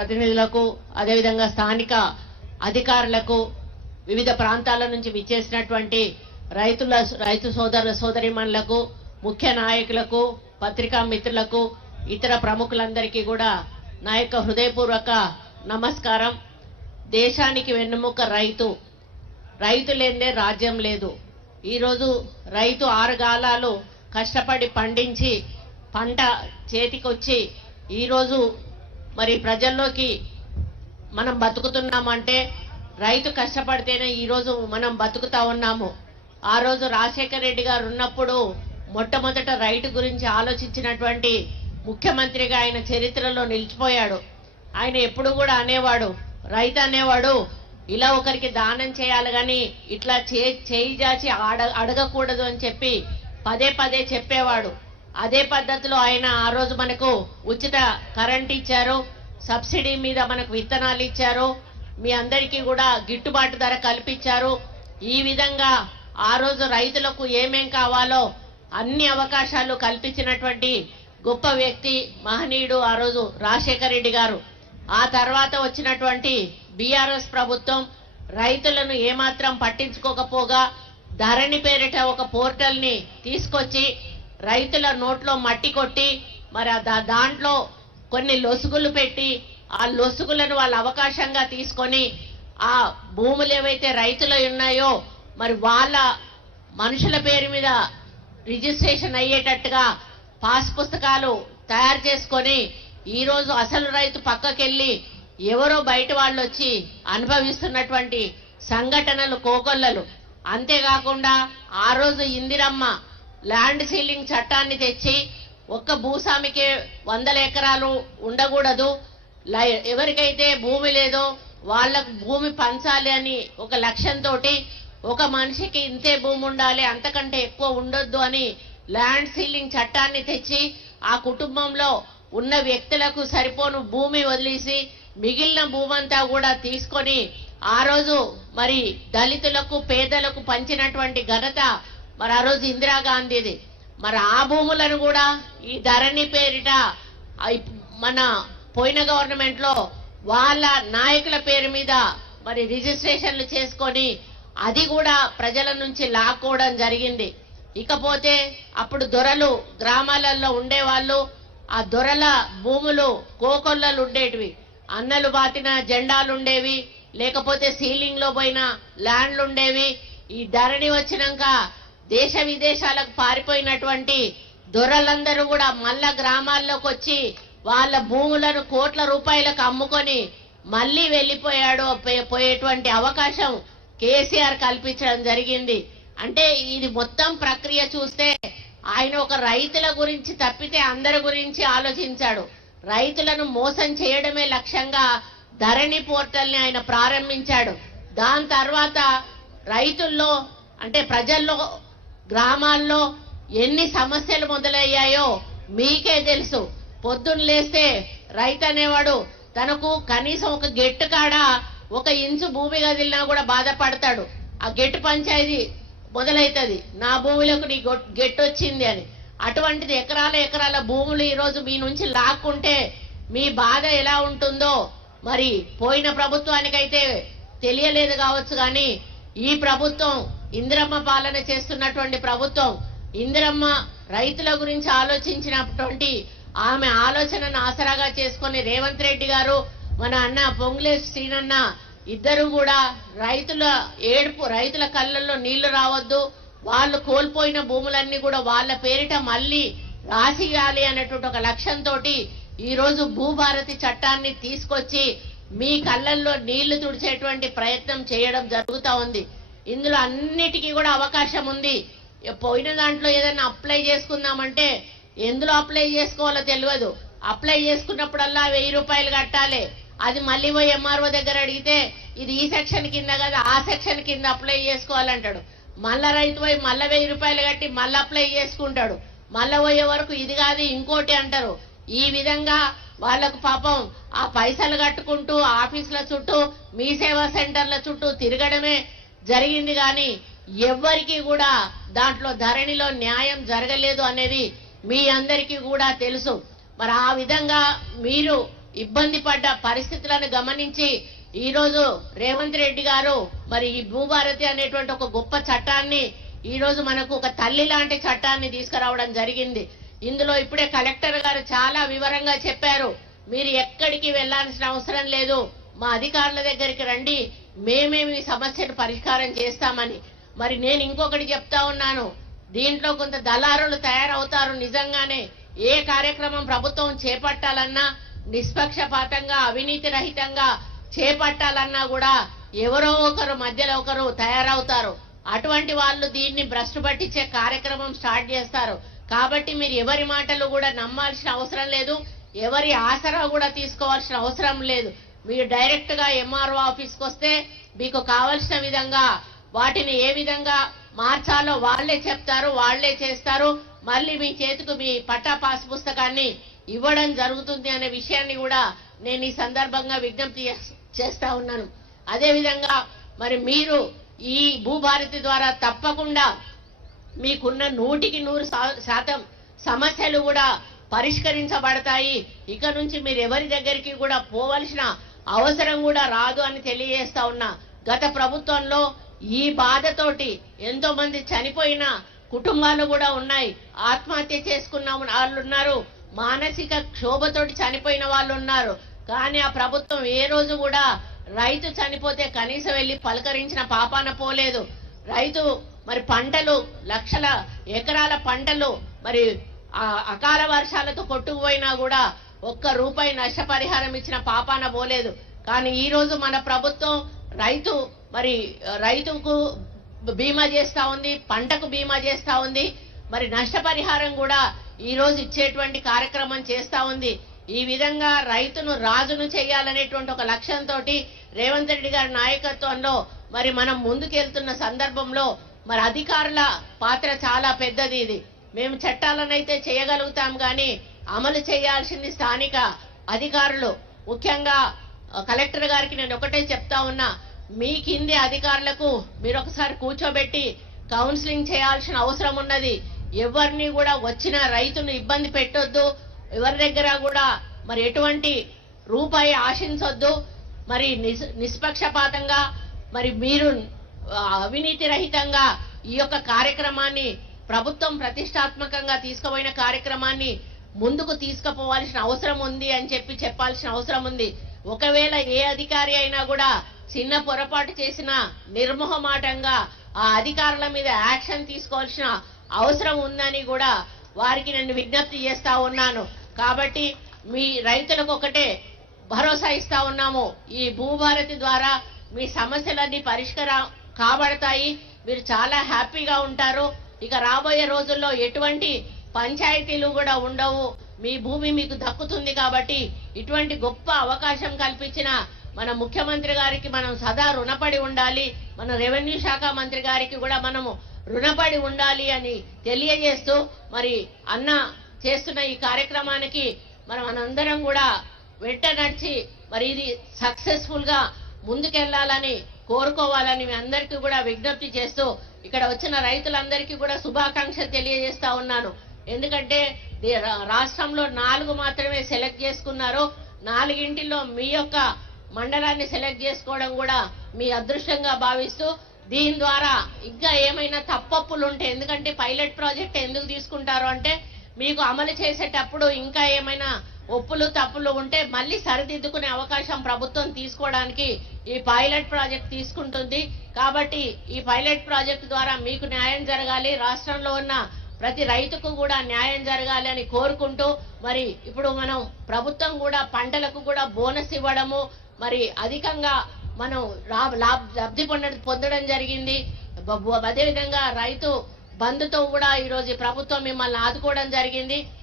ప్రతినిధులకు అదేవిధంగా స్థానిక అధికారులకు వివిధ ప్రాంతాల నుంచి విచ్చేసినటువంటి రైతు సోదర సోదరీమణులకు ముఖ్య నాయకులకు పత్రికా మిత్రులకు ఇతర ప్రముఖులందరికీ కూడా నా యొక్క హృదయపూర్వక నమస్కారం. దేశానికి వెన్నెముక రైతు లేనిదే రాజ్యం లేదు. ఈరోజు రైతు ఆరుగాలాలు కష్టపడి పండించి పంట చేతికొచ్చి ఈరోజు మరి ప్రజల్లోకి మనం బతుకుతున్నామంటే రైతు కష్టపడితేనే ఈరోజు మనం బతుకుతా ఉన్నాము. ఆ రోజు రాజశేఖర్ రెడ్డి గారు ఉన్నప్పుడు మొట్టమొదట రైతు గురించి ఆలోచించినటువంటి ముఖ్యమంత్రిగా ఆయన చరిత్రలో నిలిచిపోయాడు. ఆయన ఎప్పుడు కూడా అనేవాడు, రైతు అనేవాడు ఇలా ఒకరికి దానం చేయాలి కానీ ఇట్లా చేయి జాచి అడగకూడదు అని చెప్పి పదే పదే చెప్పేవాడు. అదే పద్ధతిలో ఆయన ఆ రోజు మనకు ఉచిత కరెంట్ ఇచ్చారు, సబ్సిడీ మీద మనకు విత్తనాలు ఇచ్చారు, మీ అందరికీ కూడా గిట్టుబాటు ధర కల్పించారు. ఈ విధంగా ఆ రోజు రైతులకు ఏమేం కావాలో అన్ని అవకాశాలు కల్పించినటువంటి గొప్ప వ్యక్తి మహనీయుడు ఆ రోజు రాజశేఖర్ రెడ్డి గారు. ఆ తర్వాత వచ్చినటువంటి బీఆర్ఎస్ ప్రభుత్వం రైతులను ఏమాత్రం పట్టించుకోకపోగా ధరణి పేరిట ఒక పోర్టల్ని తీసుకొచ్చి రైతుల నోట్లో మట్టి కొట్టి మరి దాంట్లో కొన్ని లొసుగులు పెట్టి ఆ లొసుగులను వాళ్ళ అవకాశంగా తీసుకొని ఆ భూములు ఏవైతే రైతులు ఉన్నాయో మరి వాళ్ళ మనుషుల పేరు మీద రిజిస్ట్రేషన్ అయ్యేటట్టుగా పాస్ పుస్తకాలు తయారు చేసుకొని ఈరోజు అసలు రైతు పక్కకెళ్ళి ఎవరో బయట వాళ్ళు వచ్చి అనుభవిస్తున్నటువంటి సంఘటనలు కోకొల్లలు. అంతేకాకుండా ఆ రోజు ఇందిరమ్మ ల్యాండ్ సీలింగ్ చట్టాన్ని తెచ్చి ఒక్క భూస్వామికే 100 ఎకరాలు ఉండకూడదు, ఎవరికైతే భూమి లేదో వాళ్ళకు భూమి పంచాలి అని ఒక లక్ష్యంతో ఒక మనిషికి ఇంతే భూమి ఉండాలి, అంతకంటే ఎక్కువ ఉండొద్దు అని ల్యాండ్ సీలింగ్ చట్టాన్ని తెచ్చి ఆ కుటుంబంలో ఉన్న వ్యక్తులకు సరిపోను భూమి వదిలేసి మిగిలిన భూమంతా కూడా తీసుకొని ఆ రోజు మరి దళితులకు పేదలకు పంచినటువంటి ఘనత మరి ఆ రోజు ఇందిరాగాంధీది. మరి ఆ భూములను కూడా ఈ ధరణి పేరిట మన పోయిన గవర్నమెంట్ లో వాళ్ళ నాయకుల పేరు మీద మరి రిజిస్ట్రేషన్లు చేసుకొని అది కూడా ప్రజల నుంచి లాక్కోవడం జరిగింది. ఇకపోతే అప్పుడు దొరలు గ్రామాలలో ఉండేవాళ్ళు, ఆ దొరల భూములు కోకొల్లలు ఉండేటివి, అన్నలు బాతిన జెండాలు ఉండేవి, లేకపోతే సీలింగ్ లో పోయిన ల్యాండ్లు ఉండేవి. ఈ ధరణి వచ్చినాక దేశ విదేశాలకు పారిపోయినటువంటి దొరలందరూ కూడా మళ్ళా గ్రామాల్లోకి వచ్చి వాళ్ళ భూములను కోట్ల రూపాయలకు అమ్ముకొని మళ్ళీ పోయేటువంటి అవకాశం కేసీఆర్ కల్పించడం జరిగింది. అంటే ఇది మొత్తం ప్రక్రియ చూస్తే ఆయన ఒక రైతుల గురించి తప్పితే అందరి గురించి ఆలోచించాడు. రైతులను మోసం చేయడమే లక్ష్యంగా ధరణి పోర్టల్ని ఆయన ప్రారంభించాడు. దాని తర్వాత రైతుల్లో అంటే ప్రజల్లో గ్రామాల్లో ఎన్ని సమస్యలు మొదలయ్యాయో మీకే తెలుసు. పొద్దున్న లేస్తే రైతు అనేవాడు తనకు కనీసం ఒక గెట్టు కాడ 1 ఇంచు భూమి కదిలినా కూడా బాధపడతాడు. ఆ గెట్టు పంచాయతీ మొదలైతుంది, నా భూములకు నీ గెట్టు వచ్చింది అని. అటువంటిది ఎకరాల భూములు ఈరోజు మీ నుంచి లాక్కుంటే మీ బాధ ఎలా ఉంటుందో మరి పోయిన ప్రభుత్వానికైతే తెలియలేదు కావచ్చు, కానీ ఈ ప్రభుత్వం ఇందిరమ్మ పాలన చేస్తున్నటువంటి ప్రభుత్వం ఇందిరమ్మ రైతుల గురించి ఆలోచించినటువంటి ఆమె ఆలోచనను ఆసరాగా చేసుకుని రేవంత్ రెడ్డి గారు మన అన్న పొంగులేటి శ్రీనన్న ఇద్దరు కూడా రైతుల ఏడుపు, రైతుల కళ్ళల్లో నీళ్లు రావద్దు, వాళ్ళు కోల్పోయిన భూములన్నీ కూడా వాళ్ళ పేరిట మళ్ళీ రాసియాలి అనేటువంటి ఒక లక్ష్యంతో ఈ రోజు భూభారతి చట్టాన్ని తీసుకొచ్చి మీ కళ్ళల్లో నీళ్లు తుడిచేటువంటి ప్రయత్నం చేయడం జరుగుతూ ఉంది. ఇందులో అన్నిటికీ కూడా అవకాశం ఉంది. పోయిన దాంట్లో ఏదైనా అప్లై చేసుకుందామంటే ఎందులో అప్లై చేసుకోవాలో తెలియదు. అప్లై చేసుకున్నప్పుడల్లా 1000 రూపాయలు కట్టాలి. అది మళ్ళీ పోయి ఎంఆర్ఓ దగ్గర అడిగితే ఇది ఈ సెక్షన్ కింద కదా ఆ సెక్షన్ కింద అప్లై చేసుకోవాలంటాడు. మళ్ళా రైతు పోయి మళ్ళీ 1000 రూపాయలు కట్టి మళ్ళీ అప్లై చేసుకుంటాడు. మళ్ళా పోయే వరకు ఇది కాదు ఇంకోటి అంటారు. ఈ విధంగా వాళ్లకు పాపం ఆ పైసలు కట్టుకుంటూ ఆఫీసుల చుట్టూ మీ సేవా సెంటర్ల చుట్టూ తిరగడమే జరిగింది, కానీ ఎవ్వరికి కూడా దాంట్లో ధరణిలో న్యాయం జరగలేదు అనేది మీ అందరికీ కూడా తెలుసు. మరి ఆ విధంగా మీరు ఇబ్బంది పడ్డ పరిస్థితులను గమనించి ఈ రోజు రేవంత్ రెడ్డి గారు మరి ఈ భూభారతి అనేటువంటి ఒక గొప్ప చట్టాన్ని ఈ రోజు మనకు ఒక తల్లి లాంటి చట్టాన్ని తీసుకురావడం జరిగింది. ఇందులో ఇప్పుడే కలెక్టర్ గారు చాలా వివరంగా చెప్పారు. మీరు ఎక్కడికి వెళ్లాల్సిన అవసరం లేదు, మా అధికారుల దగ్గరికి రండి, మేమేమి సమస్యను పరిష్కారం చేస్తామని. మరి నేను ఇంకొకటి చెప్తా ఉన్నాను, దీంట్లో కొంత దళారులు తయారవుతారు. నిజంగానే ఏ కార్యక్రమం ప్రభుత్వం చేపట్టాలన్నా నిష్పక్షపాతంగా అవినీతి రహితంగా చేపట్టాలన్నా కూడా ఎవరో ఒకరు మధ్యలో ఒకరు తయారవుతారు. అటువంటి వాళ్ళు దీన్ని భ్రష్టు పట్టించే కార్యక్రమం స్టార్ట్ చేస్తారు. కాబట్టి మీరు ఎవరి మాటలు కూడా నమ్మాల్సిన అవసరం లేదు, ఎవరి ఆసరా కూడా తీసుకోవాల్సిన అవసరం లేదు. మీరు డైరెక్ట్ గా ఎంఆర్ఓ ఆఫీస్కి వస్తే మీకు కావలసిన విధంగా వాటిని ఏ విధంగా మార్చాలో వాళ్లే చెప్తారు, వాళ్లే చేస్తారు. మళ్ళీ మీ చేతికి మీ పట్టా పాస్ పుస్తకాన్ని ఇవ్వడం జరుగుతుంది అనే విషయాన్ని కూడా నేను ఈ సందర్భంగా విజ్ఞప్తి చేస్తా ఉన్నాను. అదే విధంగా మరి మీరు ఈ భూభారతి ద్వారా తప్పకుండా మీకున్న 100% సమస్యలు కూడా పరిష్కరించబడతాయి. ఇక నుంచి మీరు ఎవరి దగ్గరికి కూడా పోవలసిన అవసరం కూడా రాదు అని తెలియజేస్తా ఉన్నా. గత ప్రభుత్వంలో ఈ బాధతోటి ఎంతో మంది చనిపోయిన కుటుంబాలు కూడా ఉన్నాయి, ఆత్మహత్య చేసుకున్న వాళ్ళు ఉన్నారు, మానసిక క్షోభతోటి చనిపోయిన వాళ్ళు ఉన్నారు. కానీ ఆ ప్రభుత్వం ఏ రోజు కూడా రైతు చనిపోతే కనీసం వెళ్ళి పలకరించిన పాపాన పోలేదు. రైతు మరి పంటలు లక్షల ఎకరాల పంటలు మరి అకాల వర్షాలతో కొట్టుకుపోయినా కూడా ₹1 నష్టపరిహారం ఇచ్చిన పాపాన పోలేదు. కానీ ఈ రోజు మన ప్రభుత్వం రైతుకు బీమా చేస్తా ఉంది, పంటకు బీమా చేస్తా ఉంది, మరి నష్టపరిహారం కూడా ఈ రోజు ఇచ్చేటువంటి కార్యక్రమం చేస్తా ఉంది. ఈ విధంగా రైతును రాజును చేయాలనేటువంటి ఒక లక్ష్యంతో రేవంత్ రెడ్డి గారి నాయకత్వంలో మరి మనం ముందుకెళ్తున్న సందర్భంలో మరి అధికారుల పాత్ర చాలా పెద్దది. ఇది మేము చట్టాలనైతే చేయగలుగుతాం కానీ అమలు చేయాల్సింది స్థానిక అధికారులు. ముఖ్యంగా కలెక్టర్ గారికి నేను ఒకటే చెప్తా ఉన్నా, మీ కింది అధికారులకు మీరు ఒకసారి కూర్చోబెట్టి కౌన్సిలింగ్ చేయాల్సిన అవసరం ఉన్నది. ఎవరిని కూడా వచ్చిన రైతును ఇబ్బంది పెట్టొద్దు, ఎవరి దగ్గర కూడా మరి ఎటువంటి రూపాయి ఆశించొద్దు. మరి నిష్పక్షపాతంగా మరి మీరు అవినీతి రహితంగా ఈ యొక్క కార్యక్రమాన్ని ప్రభుత్వం ప్రతిష్టాత్మకంగా తీసుకుపోయిన కార్యక్రమాన్ని ముందుకు తీసుకుపోవాల్సిన అవసరం ఉంది అని చెప్పాల్సిన అవసరం ఉంది. ఒకవేళ ఏ అధికారి అయినా కూడా చిన్న పొరపాటు చేసిన నిర్మోహమాటంగా ఆ అధికారుల మీద యాక్షన్ తీసుకోవాల్సిన అవసరం ఉందని కూడా వారికి నేను విజ్ఞప్తి చేస్తా ఉన్నాను. కాబట్టి మీ రైతులకు ఒకటే భరోసా ఇస్తా ఉన్నాము, ఈ భూభారతి ద్వారా మీ సమస్యలన్నీ పరిష్కారం కాబడతాయి, మీరు చాలా హ్యాపీగా ఉంటారు. ఇక రాబోయే రోజుల్లో ఎటువంటి పంచాయతీలు కూడా ఉండవు, మీ భూమి మీకు దక్కుతుంది. కాబట్టి ఇటువంటి గొప్ప అవకాశం కల్పించిన మన ముఖ్యమంత్రి గారికి మనం సదా రుణపడి ఉండాలి, మన రెవెన్యూ శాఖ మంత్రి గారికి కూడా మనము రుణపడి ఉండాలి అని తెలియజేస్తూ మరి అన్న చేస్తున్న ఈ కార్యక్రమానికి మనందరం కూడా వెంట నడిచి మరి ఇది సక్సెస్ఫుల్ గా ముందుకెళ్లాలని కోరుకోవాలని మీ అందరికీ కూడా విజ్ఞప్తి చేస్తూ ఇక్కడ వచ్చిన రైతులందరికీ కూడా శుభాకాంక్షలు తెలియజేస్తా ఉన్నాను. ఎందుకంటే రాష్ట్రంలో 4 మాత్రమే సెలెక్ట్ చేసుకున్నారు, 4 మీ యొక్క మండలాన్ని సెలెక్ట్ చేసుకోవడం కూడా మీ అదృష్టంగా భావిస్తూ దీని ద్వారా ఇంకా ఏమైనా తప్పప్పులు ఉంటే, ఎందుకంటే పైలట్ ప్రాజెక్ట్ ఎందుకు తీసుకుంటారు అంటే మీకు అమలు చేసేటప్పుడు ఇంకా ఏమైనా ఒప్పులు తప్పులు ఉంటే మళ్ళీ సరిదిద్దుకునే అవకాశం ప్రభుత్వం తీసుకోవడానికి ఈ పైలట్ ప్రాజెక్ట్ తీసుకుంటుంది. కాబట్టి ఈ పైలట్ ప్రాజెక్ట్ ద్వారా మీకు న్యాయం జరగాలి, రాష్ట్రంలో ఉన్న ప్రతి రైతుకు కూడా న్యాయం జరగాలి అని కోరుకుంటూ మరి ఇప్పుడు మనం ప్రభుత్వం కూడా పంటలకు కూడా బోనస్ ఇవ్వడము మరి అధికంగా మనం లబ్ధి పొందడం జరిగింది. అదేవిధంగా రైతు బంధుతో కూడా ఈరోజు ప్రభుత్వం మిమ్మల్ని ఆదుకోవడం జరిగింది.